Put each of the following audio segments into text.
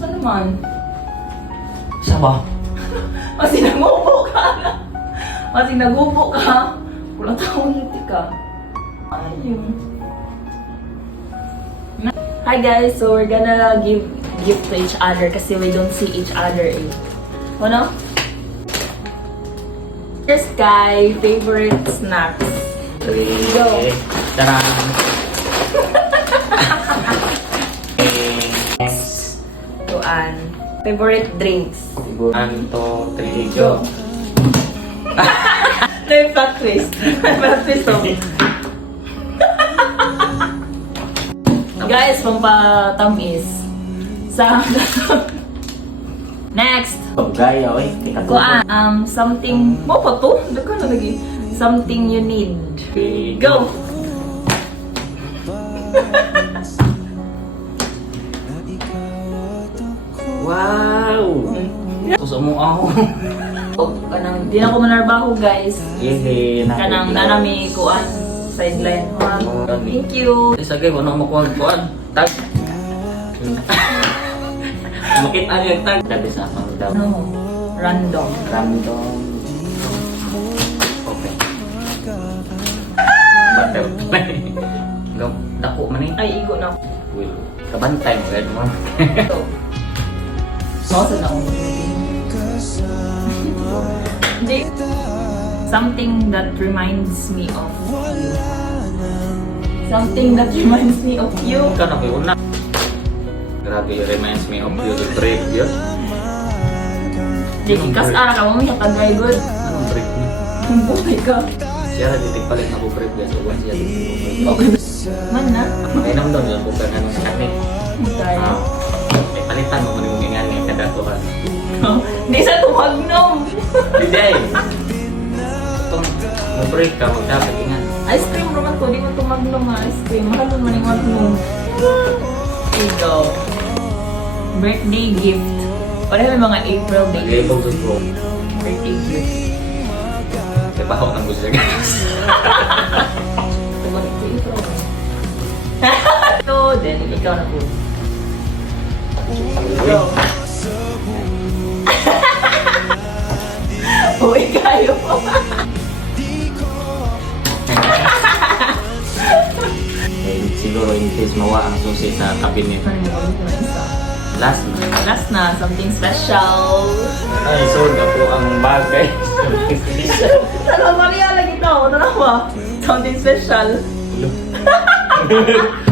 Saan naman? Isa ba? Kasi nagubo ka na. Kasi nagubo ka. Walang taon niti ka. Ayun. Hi guys, so we're gonna give gift to each other kasi we don't see each other eh. Ano? Here's Sky, favorite snacks. Go. Okay. Tara. Tuan. Favorite drinks. 1, 2, 3, Go. go. May plot twist. May plot twist oh. Guys, pampatamis. Sa next. Gaya, oy. Tika to. Kuan, something mo pa to? Dako na lagi. Something you need. Okay, Go. Wow! Gusto mo ako. Kanang di na ko manarbaho guys. Yehe, Kanang nanami kuan sideline. Thank you. Sagay, wala mo kuhan. Tag. Makita niyo yung tag. Dati sa akong daw. No. Random. Random. Okay. Butterfly. Dako man eh. Ay, igo na. Will. Kabantay mo. Gano'n mo. Mausa na ako. Hindi. Something that reminds me of you. Something that reminds me of you. Ikaw na kayo una. Grabe, reminds me of you. The break yun. Jake, kas ara ka mo may katagay good. Anong break niya? Buhay ka. Siya na titigpalit na ko break guys. Uwan siya titigpalit. Okay. Man na. Ay naman doon yun. Bukan anong sakit. Okay. May palitan mo kung yung ingani. Kada to ka. Hindi sa tumagnom. Hindi. Itong mag-break ka. Magdapat ingan. Ice cream naman ko. Di mo tumagnom nga ice cream. Mahal mo yung magnom. Ito. Birthday gift. Pareho may mga April days. Mag-ibog sa bro. Birthday gift. May bahaw ng gusto siya guys. Tumagnom sa April. So, then, ikaw na po. Go. Uy, kayo po. Siguro in case mawa ang susi sa cabinet. Last na. Last na, something special. Ay, so na po ang bagay. Tala Maria lagi to, tanawa. Something special.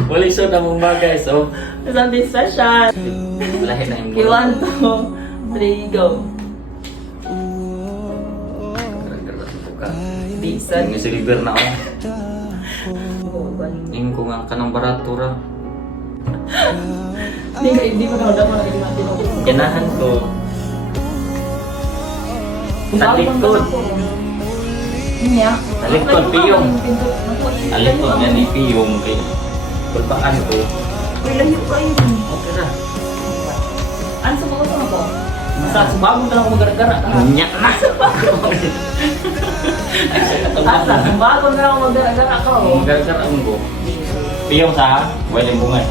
Wala so na mong bagay. So, Something special. lahi na yung Okay, 1, 2, 3, go. Bisan. Yung silver na ako. Yung kung ang kanang baratura. Hindi mo na dapat lagi natin. Ganahan ko. Talikod. Niya. Talikod, piyong. Talikod yan ni piyong. Kulbaan ko. Uy, layo kayo. Okay na. Ano sa mga ito ko? Sa sumbagong ka lang ako mag-gara-gara. Munyak na. Asa, sumbagong ka lang ako mag-gara-gara ka. Magagaran ko. Piyong sa, well, yung bungay.